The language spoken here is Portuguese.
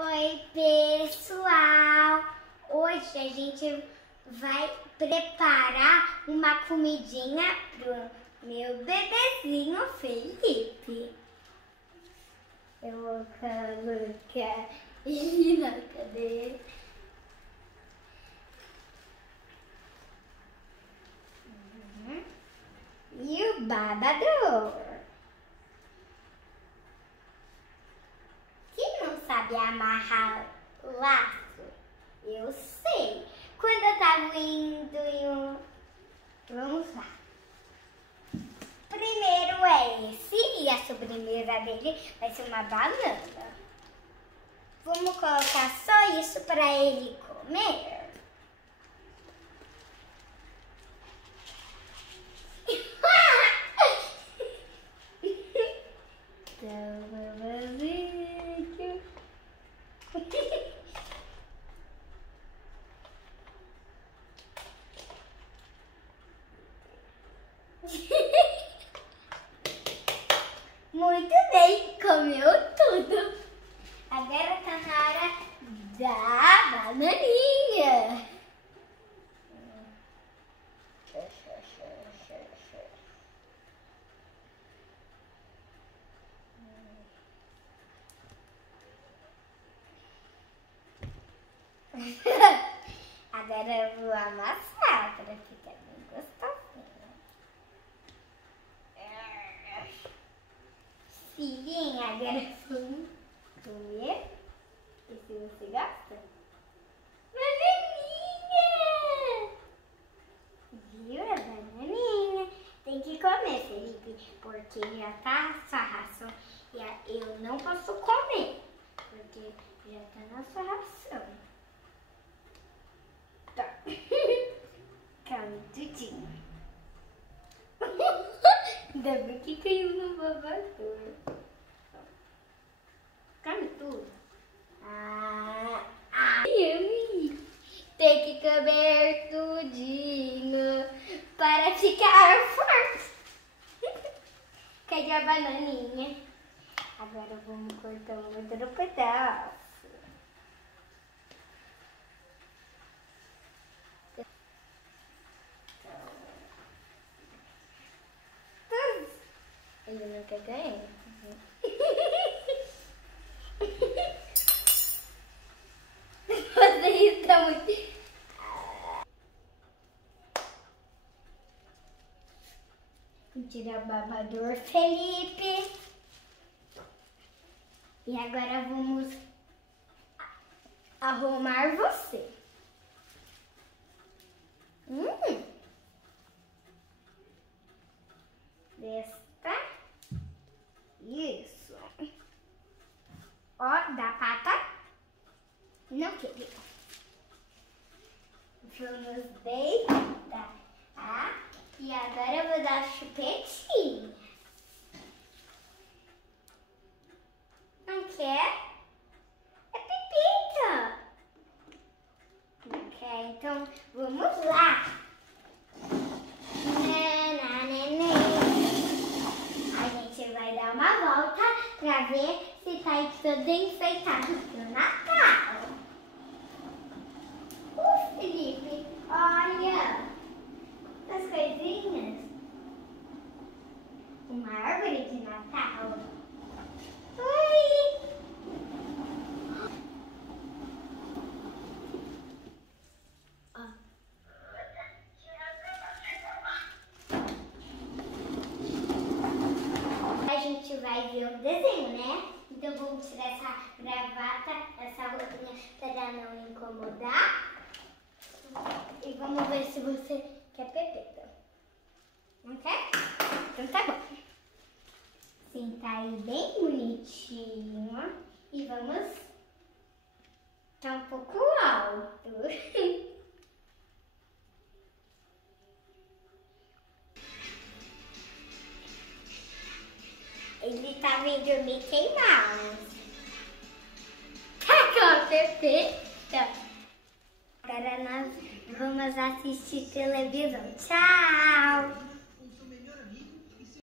Oi, pessoal! Hoje a gente vai preparar uma comidinha pro meu bebezinho Felipe. Eu vou colocar ele na cadeira. E o babador. Quem não sabe amarrar o laço? Eu sei. Quando eu tava indo em um... Vamos lá. Primeiro é esse, e a sobremesa dele vai ser uma banana. Vamos colocar só isso para ele comer. Muito bem, comeu tudo. Agora tá na hora da bananinha. Agora eu vou amassar para ficar bem gostosinho. Filhinha, agora vamos comer. E se você gosta? Bananinha! Viu a bananinha? Tem que comer, Felipe, porque já tá sua ração. E eu não posso comer, porque já tá na sua ração. Tá. Come tudinho. Ainda bem que caiu no babador. Come tudo. Yummy. Tem que comer tudinho para ficar forte. Cadê a bananinha? Agora vamos cortar um outro pedaço. Ele não quer ganhar. Você está muito... Tirar o babador, Felipe. E agora vamos arrumar você. Desta. Isso. Ó, da pata. Não quebrou. Vamos deitar. E agora eu vou dar chupetinha. Não quer? É pepita. Não quer? Então vamos lá. A gente vai dar uma volta pra ver se tá tudo enfeitado pro Natal. Felipe, olha as coisinhas. Uma árvore de Natal. Oi! A gente vai ver o desenho, né? Então vamos tirar essa gravata, essa roupinha para não incomodar. E vamos ver se você quer pepita. Não quer? Então tá bom. Sentar aí bem bonitinho. E vamos tá um pouco alto. Ele tá vendo Mickey Mouse. Tá com a pepita. Agora nós vamos assistir televisão. Tchau!